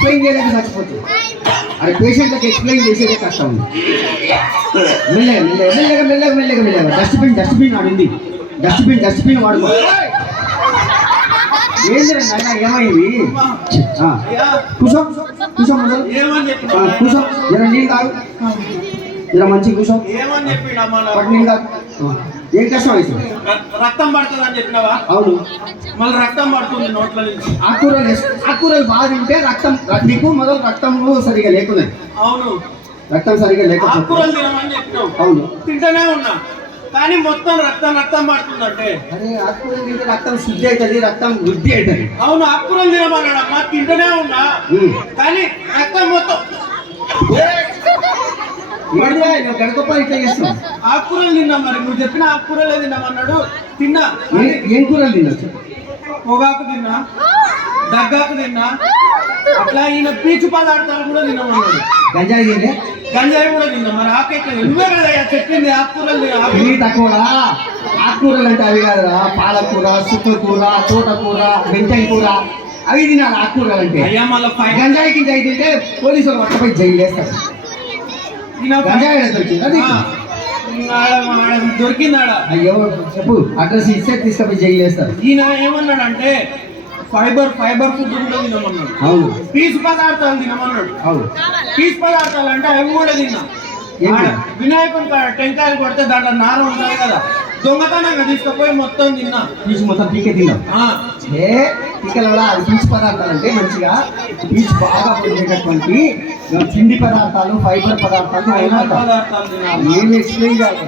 Explain చేయడానికి చచ్చిపోతుంది. అది పేషెంట్లకు ఎక్స్ప్లెయిన్ చేసేదే కష్టం ఉంది. మెల్లగా మెల్లగా మెల్లగా మెల్లగా మెల్లగా మెల్లగా డస్ట్బిన్ ఆడింది. డస్ట్బిన్ వాడుకో. ఏంటి నాయన ఏమైంది? కూర్చో కూర్చో మొదలు కూర్చో. జర నీళ్ళు తాగు, జర మంచి కూర్చో. నీళ్ళు తాగు. ఏం కష్టం అవుతుంది? రక్తం పడుతుంది అని చెప్పినావా? అవును. మళ్ళీ రక్తం పడుతుంది నోట్ల నుంచి. ఆకుకూరలు బాగా తింటే రక్తం నీకు మొదలు రక్తం సరిగా లేకున్నది. అవును, రక్తం సరిగా లేకపోతే ఆకుకూరలు తినమని చెప్పినావు. అవును, తింటూనే ఉన్నా కానీ మొత్తం రక్తం పడుతుందంటే. అరే ఆకుకూరలు తింటే రక్తం శుద్ధి అవుతుంది, రక్తం వృద్ధి అవుతుంది. అవును, ఆకుకూరలు తినమన్నాడమ్మా, తింటూనే ఉన్నా కానీ రక్తం మొత్తం. నువ్వు గడప ఇట్లా చేస్తావు. ఆకుకూరలు తిన్నా, మరి నువ్వు చెప్పిన ఆకుకూరలే తిన్నామన్నాడు. తిన్నా. ఏం కూరలు తినచ్చు? పొగాకు తిన్నా, దగ్గాకు తిన్నా, అట్లా ఈయన పీచు పదార్థాలు కూడా తినమన్నాడు. గంజాయి తినే? గంజాయి కూడా తిన్నా. మరి ఆకెక్కడ నువ్వే కదా చెప్పింది ఆకుకూరలు తక్కువ. ఆకుకూరలు అంటే అవి కాదురా, పాలకూర, సుక్కకూర, తోటకూర, మెంతెం కూర అవి తినాలి ఆకుకూరలు అంటే. అయ్యా మళ్ళీ గంజాయి గింజాయి తింటే పోలీసులు పట్టపై జైలు వేస్తారు. దొరికిందాడా? అయ్యో చెప్పు, అడ్రస్ ఇస్తే తీసుకపోయి జైలు వేస్తారు. ఈయన ఏమన్నాడంటే ఫైబర్ ఫుడ్ కూడా తినమన్నాడు. అవును. పీసు పదార్థాలు తినమన్నాడు. అవును. పీసు పదార్థాలు అంటే అవి కూడా తిన్నా. వినాయకుని టెంకాయలు కొడితే దాంట్లో నార ఉంటుంది కదా, దొంగతనంగా తీసుకుపోయి మొత్తం తిన్నా. పీచు మొత్తం పీకే తిన్నాం. పీకలలో అది పీచు పదార్థాలు అంటే మంచిగా పీచు బాగా పొందేటటువంటి పిండి పదార్థాలు, ఫైబర్ పదార్థాలు ఏమి ఎక్స్ప్లెయిన్ చేయాలి.